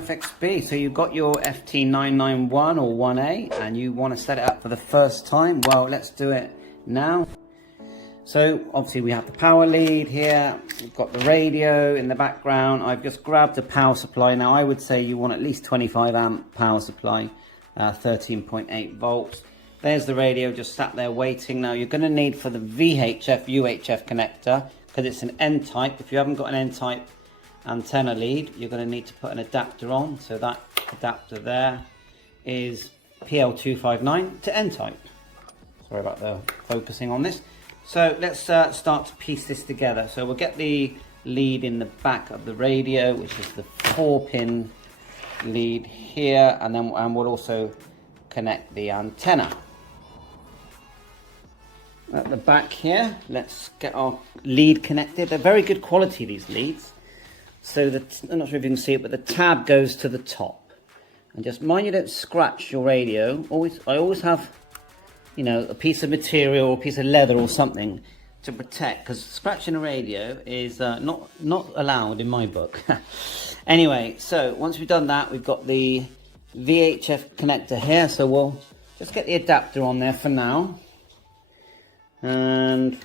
FXB. So you've got your FT991 or 1A and you want to set it up for the first time. Well, let's do it now. So obviously we have the power lead here, we've got the radio in the background. I've just grabbed a power supply. Now I would say you want at least 25 amp power supply, 13.8 volts. There's the radio just sat there waiting. Now you're going to need for the VHF UHF connector, because it's an N-type. If you haven't got an N-type antenna lead, you're going to need to put an adapter on. So that adapter there is PL259 to N-type. Sorry about the focusing on this. So let's start to piece this together. So we'll get the lead in the back of the radio, which is the 4-pin lead here, and we'll also connect the antenna. At the back here, let's get our lead connected. They're very good quality, these leads. So I'm not sure if you can see it, but the tab goes to the top. And just mind you don't scratch your radio. I always have, you know, a piece of material or a piece of leather or something to protect, because scratching a radio is not allowed in my book. Anyway, so once we've done that, we've got the VHF connector here, so we'll just get the adapter on there for now. And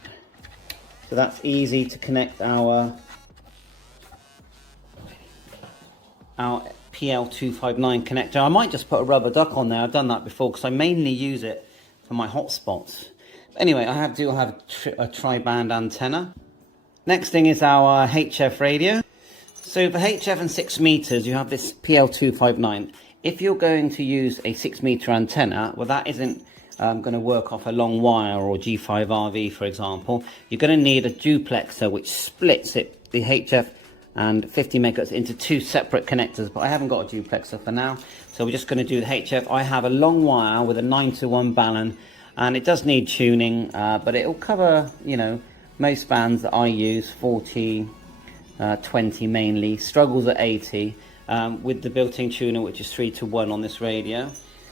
so that's easy to connect our PL259 connector. I might just put a rubber duck on there. I've done that before because I mainly use it for my hotspots. Anyway, I do have a tri-band antenna. Next thing is our HF radio. So for HF and 6 meters, you have this PL259. If you're going to use a 6 meter antenna, well, that isn't going to work off a long wire or G5RV, for example. You're going to need a duplexer which splits it, the HF and 50 megahertz, into 2 separate connectors, but I haven't got a duplexer for now, so we're just going to do the HF. I have a long wire with a 9-to-1 balun, and it does need tuning, but it'll cover, you know, most bands that I use, 40, 20 mainly, struggles at 80, with the built-in tuner, which is 3-to-1 on this radio.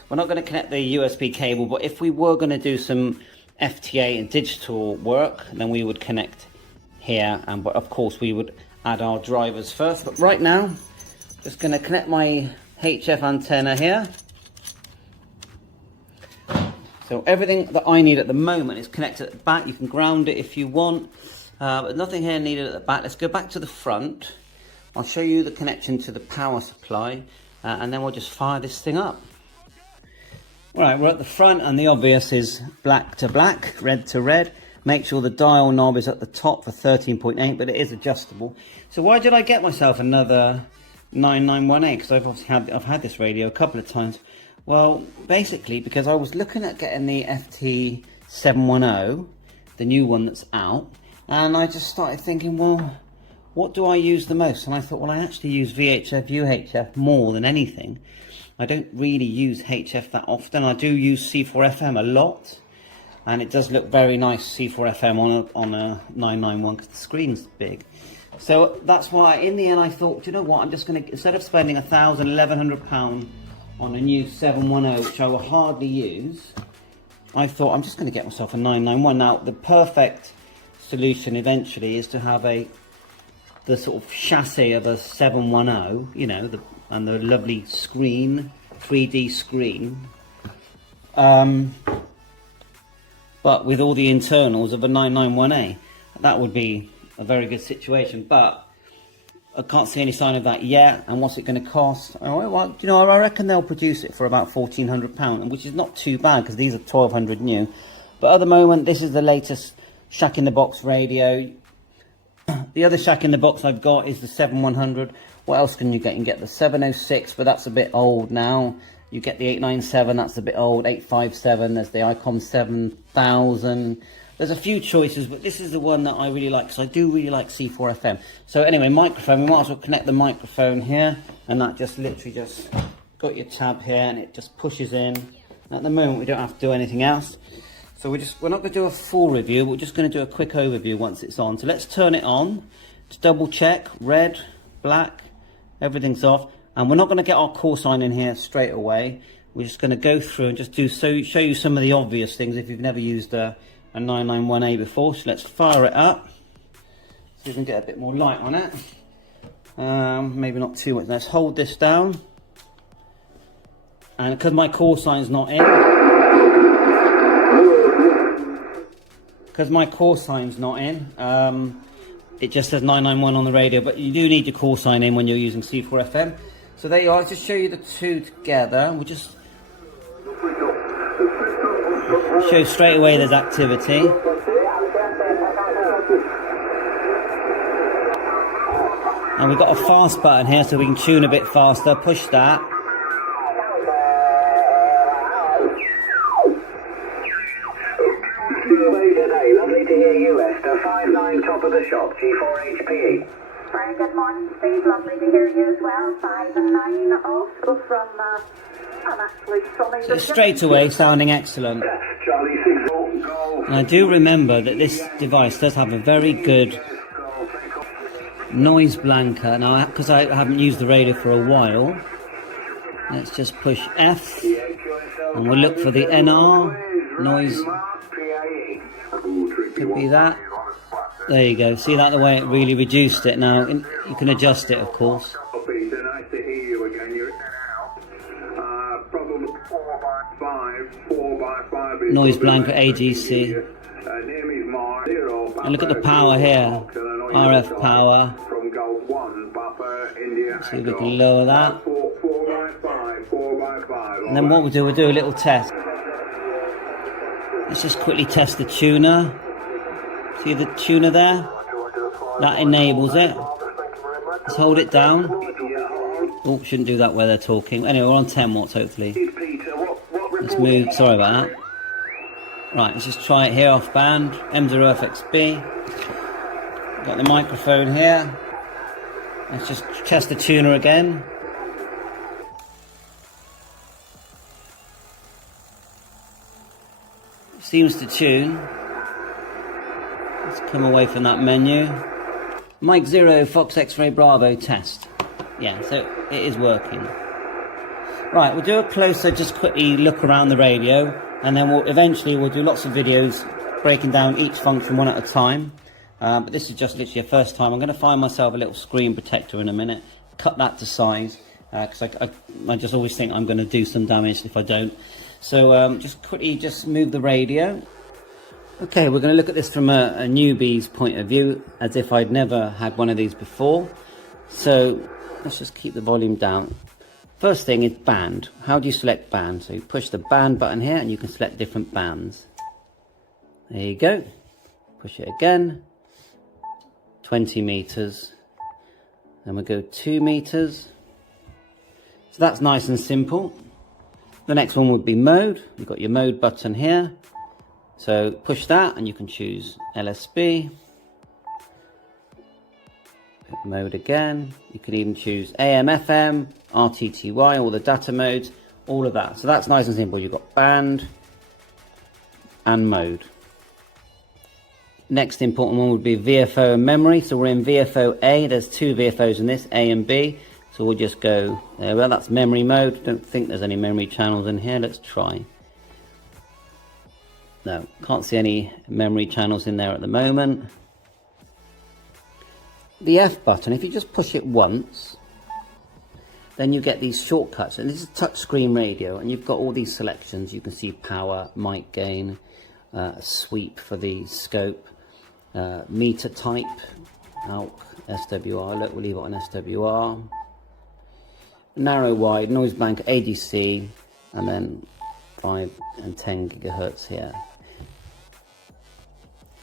We're not going to connect the USB cable, but if we were going to do some FTA and digital work, then we would connect here, but of course we would add our drivers first. But right now, just going to connect my HF antenna here. So everything that I need at the moment is connected at the back. You can ground it if you want, but nothing here needed at the back. Let's go back to the front. I'll show you the connection to the power supply, and then we'll just fire this thing up. Right, we're at the front, and the obvious is black to black, red to red. Make sure the dial knob is at the top for 13.8, but it is adjustable. So why did I get myself another 991A? Because I've had this radio a couple of times. Well, basically because I was looking at getting the FT991A, the new one that's out, and I just started thinking, well, what do I use the most? And I thought, well, I actually use VHF, UHF more than anything. I don't really use HF that often. I do use C4FM a lot, and it does look very nice, C4FM on a 991, because the screen's big. So that's why in the end I thought, you know what, I'm just going to, instead of spending £1,100 on a new 710, which I will hardly use, I thought I'm just going to get myself a 991. Now the perfect solution eventually is to have the sort of chassis of a 710, you know, and the lovely screen, 3D screen, but with all the internals of a 991A. That would be a very good situation, but I can't see any sign of that yet. And what's it going to cost? Oh, well, you know, I reckon they'll produce it for about £1,400, which is not too bad because these are 1200 new. But at the moment, this is the latest Shack in the Box radio. The other Shack in the Box I've got is the 7100. What else can you get? You can get the 706, but that's a bit old now. You get the 897, that's a bit old. 857, there's the ICOM 7000. There's a few choices, but this is the one that I really like, because I do really like C4FM. So anyway, microphone, we might as well connect the microphone here, and that just literally just got your tab here, and it just pushes in. At the moment, we don't have to do anything else. So we're not going to do a full review, we're just going to do a quick overview once it's on. So let's turn it on to double check. Red, black, everything's off. And we're not going to get our call sign in here straight away. We're just going to go through and just show you some of the obvious things if you've never used a 991A before. So let's fire it up so we can get a bit more light on it. Maybe not too much. Let's hold this down. And because my call sign's not in, it just says 991 on the radio, but you do need your call sign in when you're using C4FM. So there you are. I'll just show you the two together. We'll just show straight away there's activity. And we've got a fast button here so we can tune a bit faster. Push that. Lovely to hear you, Esther. 59 top of the shop, G4HPE. Very good morning, Steve. Lovely to hear you as well. 5 and 9 also from I'm actually sunny. So straight away sounding excellent. Charlie 6 go. And I do remember that this device does have a very good noise blanker. Now, because I haven't used the radio for a while, let's just push F and we'll look for the NR noise. Could be that. There you go. See that, the way it really reduced it. Now you can adjust it, of course. Nice to hear you again. You're in and out. Problem 4x5. Noise blanket AGC. And look at the power here. RF power. From Gold 1, Papa, India. See if we can lower that. 4x5. And then what we'll do a little test. Let's just quickly test the tuner. See the tuner there? That enables it. Let's hold it down. Oh, shouldn't do that where they're talking. Anyway, we're on 10 watts, hopefully. Let's move. Sorry about that. Right, let's just try it here off band. M0FXB. Got the microphone here. Let's just test the tuner again. Seems to tune. Let's come away from that menu. Mike 0, Fox X-Ray Bravo test. Yeah, so it is working. Right, we'll do a closer, just quickly look around the radio, and then eventually we'll do lots of videos breaking down each function one at a time. But this is just literally a first time. I'm going to find myself a little screen protector in a minute, cut that to size, because I just always think I'm going to do some damage if I don't. So just quickly move the radio. Okay, we're going to look at this from a newbie's point of view, as if I'd never had one of these before. So let's just keep the volume down. First thing is band. How do you select band? So you push the band button here and you can select different bands. There you go. Push it again. 20 meters. Then we'll go 2 meters. So that's nice and simple. The next one would be mode. You've got your mode button here. So push that and you can choose LSB. Hit mode again. You can even choose AM, FM, RTTY, all the data modes, all of that. So that's nice and simple. You've got band and mode. Next important one would be VFO and memory. So we're in VFO A. There's two VFOs in this, A and B. So we'll just go there. Well, that's memory mode. Don't think there's any memory channels in here. Let's try. No, can't see any memory channels in there at the moment. The F button, if you just push it once, then you get these shortcuts. And this is a touchscreen radio, and you've got all these selections. You can see power, mic gain, sweep for the scope, meter type, ALK, SWR. Look, we'll leave it on SWR. Narrow wide, noise blanket, ADC, and then 5 and 10 gigahertz here.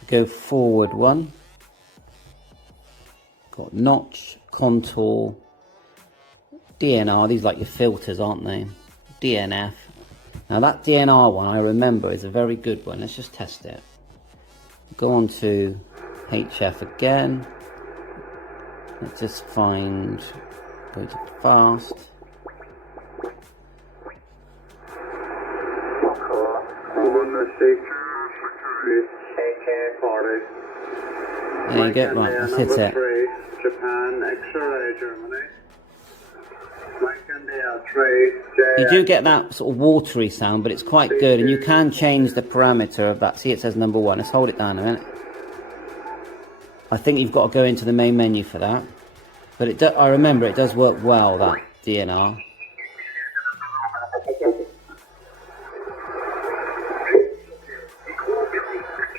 Go forward one. Got notch, contour, DNR. These are like your filters, aren't they? DNF. Now that DNR one, I remember, is a very good one. Let's just test it. Go on to HF again. Let's just find, go to fast. There you go, right, let's hit it. Japan, X-ray, Germany. You do get that sort of watery sound, but it's quite good, and you can change the parameter of that. See, it says number 1. Let's hold it down a minute. I think you've got to go into the main menu for that. But I remember it does work well, that DNR.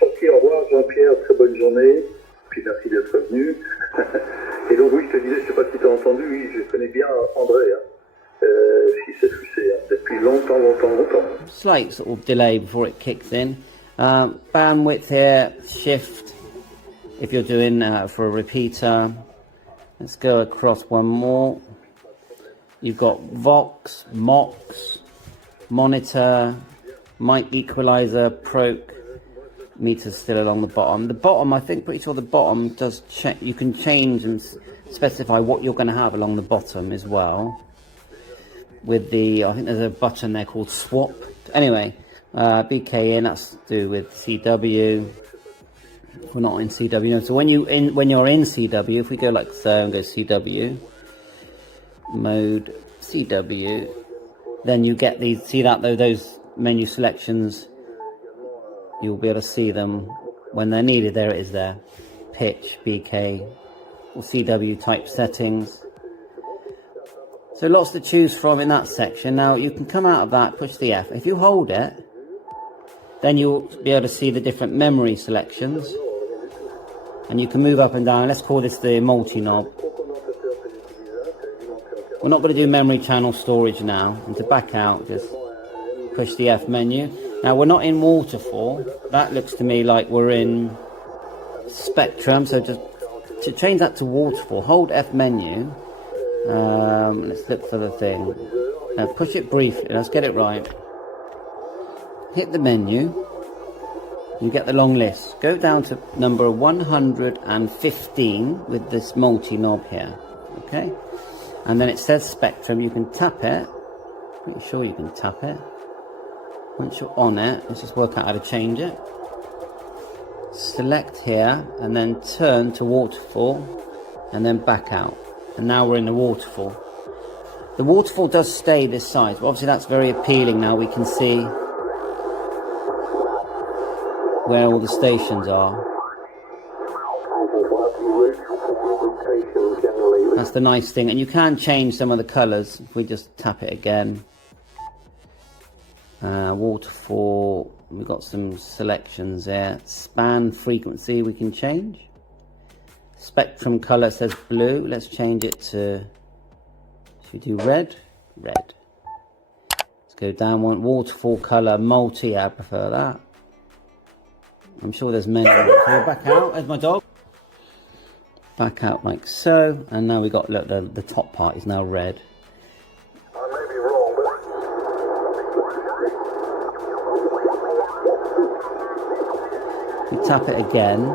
Ok, au revoir Jean-Pierre, très bonne journée, puis merci d'être venu. Et donc oui, je te disais, je sais pas si tu as entendu, oui, je connais bien André, depuis longtemps. Slight sort of delay before it kicks in. Bandwidth here, shift, if you're doing for a repeater. Let's go across one more. You've got Vox, Mox, Monitor, Mic Equalizer, Proc, meters still along the bottom. The bottom, I think, pretty sure the bottom does check. You can change and specify what you're going to have along the bottom as well. With the, I think there's a button there called swap. Anyway, BK in, that's to do with CW. We're not in CW, no. So when you're in CW, if we go like so and go CW, mode CW, then you get these, see that though, those menu selections, you'll be able to see them when they're needed. There it is there. Pitch, BK, or CW type settings. So lots to choose from in that section. Now you can come out of that, push the F. If you hold it, then you'll be able to see the different memory selections. And you can move up and down. Let's call this the multi-knob. We're not going to do memory channel storage now. And to back out, just push the F menu. Now we're not in waterfall. That looks to me like we're in spectrum. So just to change that to waterfall, hold F menu. Let's look for the thing. Now push it briefly. Let's get it right. Hit the menu. You get the long list. Go down to number 115 with this multi-knob here. Okay? And then it says spectrum. You can tap it. Pretty sure you can tap it. Once you're on it, let's just work out how to change it. Select here and then turn to waterfall and then back out. And now we're in the waterfall. The waterfall does stay this size, but obviously that's very appealing now. We can see where all the stations are. That's the nice thing. And you can change some of the colours if we just tap it again. Waterfall, we've got some selections there. Span frequency we can change. Spectrum colour says blue. Let's change it to, should we do red? Red. Let's go down one. Waterfall colour multi, I prefer that. I'm sure there's many. So back out. There's my dog. Back out like so. And now we got, look, the top part is now red. I may be wrong, We tap it again.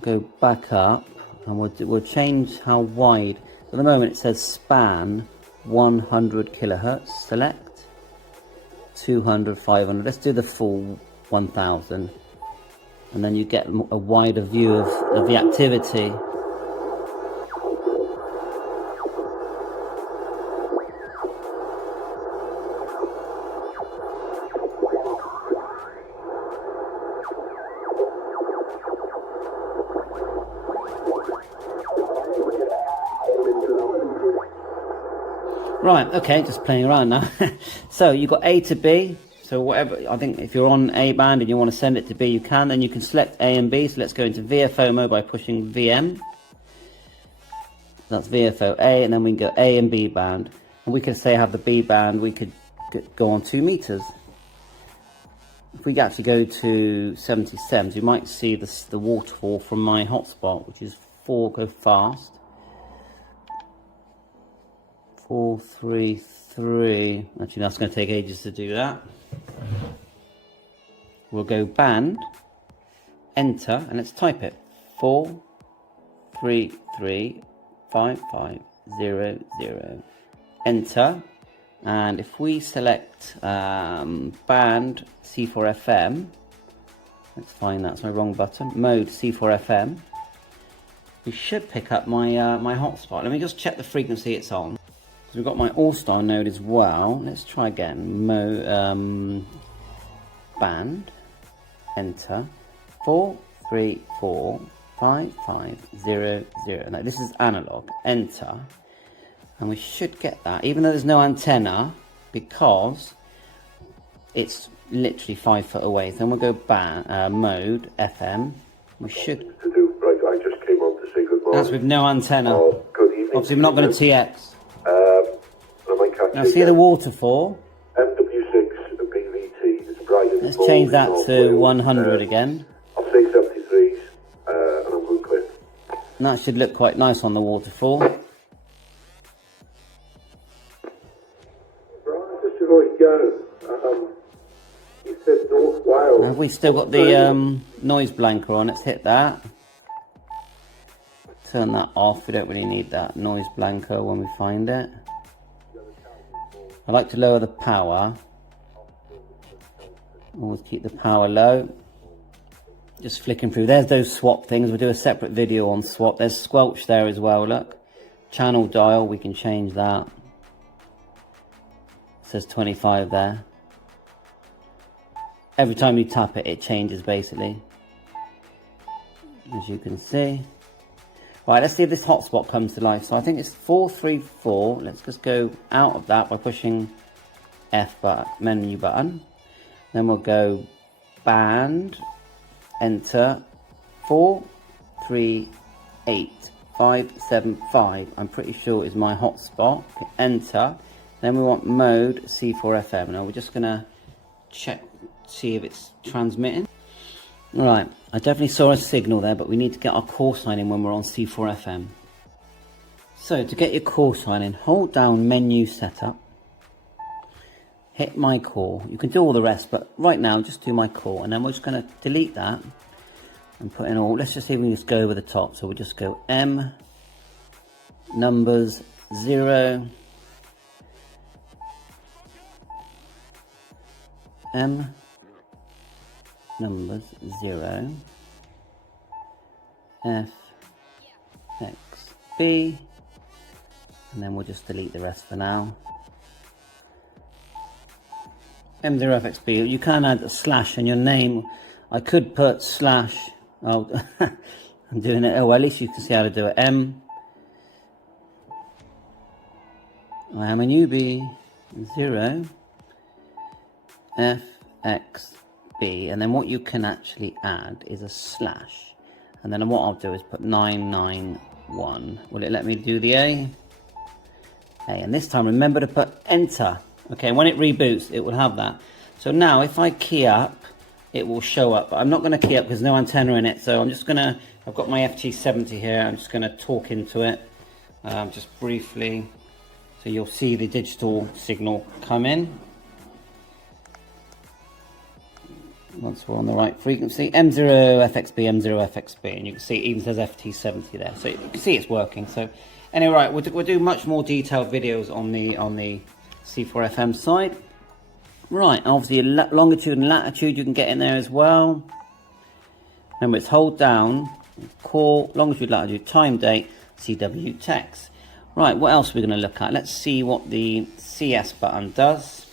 Go back up, and we'll change how wide. At the moment it says span 100 kilohertz. Select 200, 500. Let's do the full 1000, and then you get a wider view of the activity. Right, okay, just playing around now. So you've got A to B. So whatever, I think if you're on A band and you want to send it to B, you can. Then you can select A and B. So let's go into VFO mode by pushing VM. That's VFO A, and then we can go A and B band. And we can say have the B band, we could go on 2 meters. If we actually go to 77, you might see the waterfall from my hotspot, which is 4, go fast. 433. Actually, that's going to take ages to do that. We'll go band, enter, and let's type it. 4335500. Enter. And if we select band C4FM, let's find that's my wrong button. Mode C4FM. We should pick up my my hotspot. Let me just check the frequency it's on. So we've got my All-Star node as well. Let's try again. Band, enter, 434 5500. Now this is analog. Enter. And we should get that, even though there's no antenna, because it's literally 5 foot away. Then we'll go back, mode, FM. We should... Right, I just came on to say good morning. That's with no antenna. Oh, good evening. Obviously we're not going to TX. Now see the waterfall? MW6 BVT is bright. Let's change that to 100 again. I'll say 73s, and I'm going clear. And that should look quite nice on the waterfall. Just before you go, you said North Wales. Now have we still got the noise blanker on? Let's hit that. Turn that off. We don't really need that noise blanker when we find it. I like to lower the power. Always keep the power low. Just flicking through. There's those swap things. We'll do a separate video on swap. There's squelch there as well, look. Channel dial, we can change that. It says 25 there. Every time you tap it, it changes basically. As you can see. Right, let's see if this hotspot comes to life. So I think it's 434. Let's just go out of that by pushing F button, menu button. Then we'll go band, enter, 438575. I'm pretty sure is my hotspot. Enter. Then we want mode C4FM. Now we're just gonna check, see if it's transmitting. Right, I definitely saw a signal there, but we need to get our call sign in when we're on C4FM. So to get your call sign in, hold down menu setup, hit my call. You can do all the rest, but right now just do my call, and then we're just going to delete that and put in all. Let's just see if we can just go over the top. So we'll just go M numbers 0 M numbers 0 F X B, and then we'll just delete the rest for now. M0FXB. You can add a slash in your name. I could put slash. Oh, I'm doing it. Oh, well, at least you can see how to do it. M. I am a newbie. 0 FXB. And then what you can actually add is a slash. And then what I'll do is put 991. Will it let me do the A? And this time remember to put enter. Okay, when it reboots it will have that. So now if I key up, it will show up, but I'm not going to key up because there's no antenna in it. So I'm just going to, I've got my FT70 here, I'm just going to talk into it just briefly, so you'll see the digital signal come in once we're on the right frequency. M0FXB, M0FXB, and you can see it even says FT70 there, so you can see it's working. So anyway, right, we'll do much more detailed videos on the C4FM side. Right, obviously longitude and latitude you can get in there as well. Remember, it's hold down, call, longitude, latitude, time, date, CW text. Right, what else are we going to look at? Let's see what the CS button does.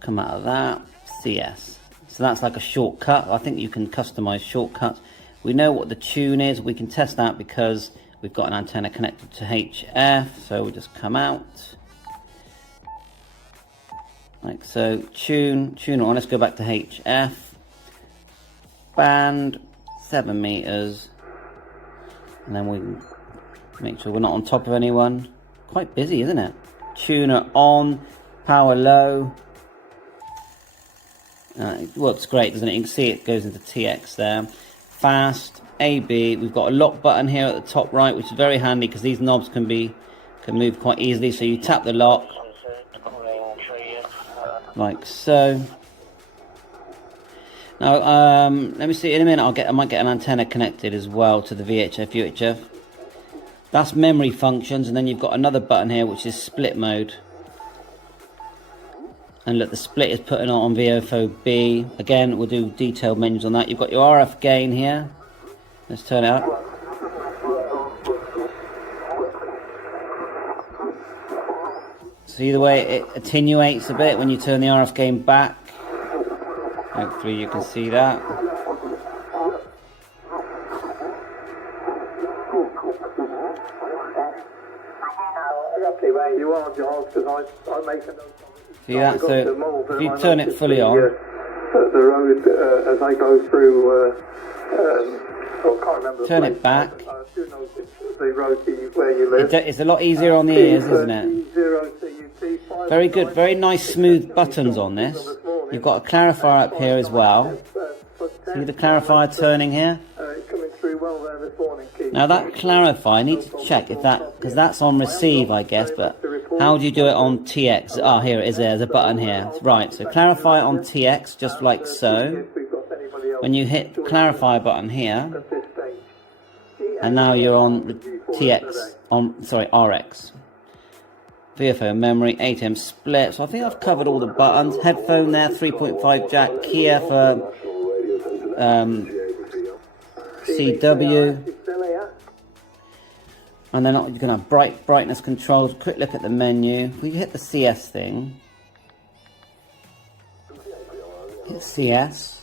Come out of that, CS. So that's like a shortcut. I think you can customize shortcuts. We know what the tune is. We can test that because we've got an antenna connected to HF. So we'll just come out. Like so, tune on. Let's go back to HF. Band 7 meters, and then we make sure we're not on top of anyone. Quite busy, isn't it? Tuner on, power low. It works great, doesn't it? You can see it goes into TX there. Fast, AB. We've got a lock button here at the top right, which is very handy because these knobs can move quite easily. So you tap the lock, like so. Now, let me see. In a minute, I might get an antenna connected as well to the VHF, UHF. That's memory functions, and then you've got another button here which is split mode. And look, the split is putting on VFOB. Again, we'll do detailed menus on that. You've got your RF gain here. Let's turn it up. See the way it attenuates a bit when you turn the RF gain back. Hopefully you can see that. roughly where you are, Giles, because I make a note of it. See that? So if you turn it fully on, the road as I go through, I can't remember. turn it back. I do know the road where you live. It's a lot easier on the ears, isn't it? Very good, very nice smooth buttons on this. You've got a clarifier up here as well. See the clarifier turning here? Coming through well there this morning, Keith. Now that clarifier, I need to check if that, because that's on receive, I guess, but how do you do it on TX? Ah, here it is, there's a button here. Right, so clarify on TX, just like so. When you hit the clarifier button here, and now you're on the TX, RX. VFO memory, 8M split. So I think I've covered all the buttons. Headphone there, 3.5 jack, Kia for CW. And then you're going to have brightness controls. Quick look at the menu. If we hit the CS thing, hit CS.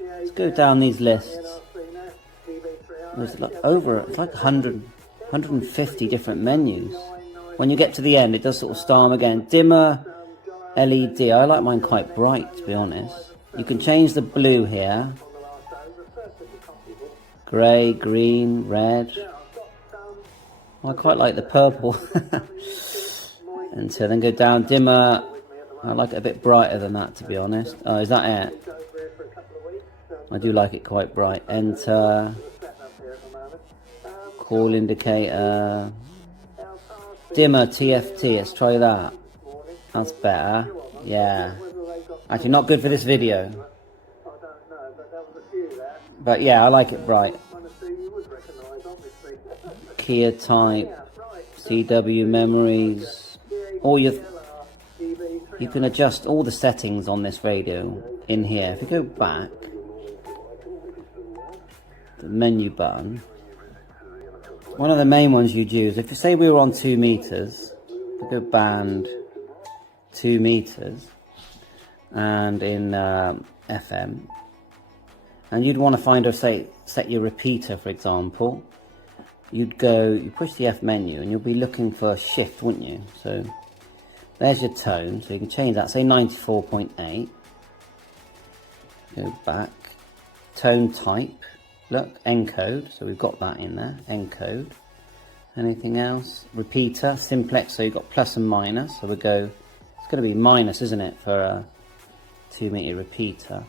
Let's go down these lists. There's like it's like 150 different menus. When you get to the end, it does sort of star them again. Dimmer, LED. I like mine quite bright, to be honest. You can change the blue here. Grey, green, red. I quite like the purple. And so then go down. Dimmer. I like it a bit brighter than that, to be honest. Oh, is that it? I do like it quite bright. Enter. Call indicator. Dimmer TFT, let's try that. That's better. Yeah. Actually, not good for this video. But yeah, I like it bright. Kia type, CW memories. All you can adjust all the settings on this radio in here. If you go back, the menu button. One of the main ones you'd use, if you say we were on 2 meters, we go band 2 meters, and in FM, and you'd want to find or set your repeater, for example, you push the F menu, and you'll be looking for shift, wouldn't you? So there's your tone, so you can change that, say 94.8, go back, tone type. Look, encode, so we've got that in there, encode. Anything else? Repeater, simplex, so you've got plus and minus, so it's going to be minus, isn't it, for a 2 meter repeater. And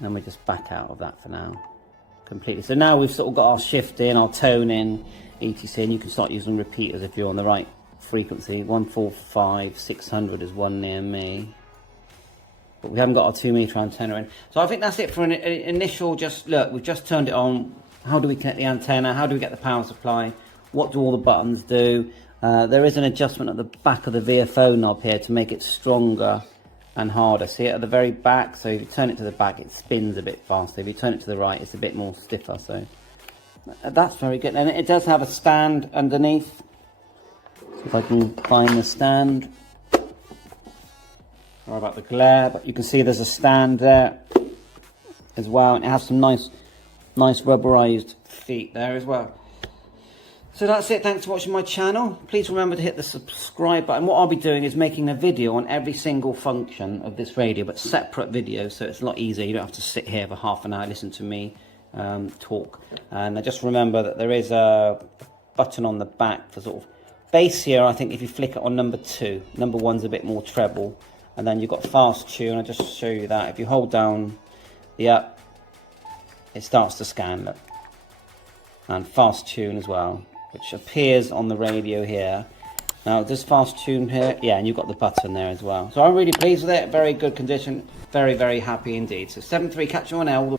then we just back out of that for now, completely. So now we've sort of got our shift in, our tone in, etc, and you can start using repeaters if you're on the right frequency. 145, 600 is one near me. But we haven't got our 2 meter antenna in. So I think that's it for an initial look. We've just turned it on. How do we connect the antenna? How do we get the power supply? What do all the buttons do? There is an adjustment at the back of the VFO knob here to make it stronger and harder. See it at the very back? So if you turn it to the back, it spins a bit faster. If you turn it to the right, it's a bit more stiffer. So that's very good. And it does have a stand underneath. So if I can find the stand. Sorry about the glare, but you can see there's a stand there as well, and it has some nice rubberized feet there as well. So that's it. Thanks for watching my channel. Please remember to hit the subscribe button. What I'll be doing is making a video on every single function of this radio, but separate videos, so it's a lot easier. You don't have to sit here for half an hour, listen to me talk. And just remember that there is a button on the back for sort of bass here. I think if you flick it on number 2, number 1's a bit more treble. And then you've got fast tune. I'll just show you that. If you hold down the up, it starts to scan, look. And fast tune as well, which appears on the radio here. Now, does fast tune here? Yeah, and you've got the button there as well. So I'm really pleased with it. Very good condition. Very, very happy indeed. So 7.3, catch you on air.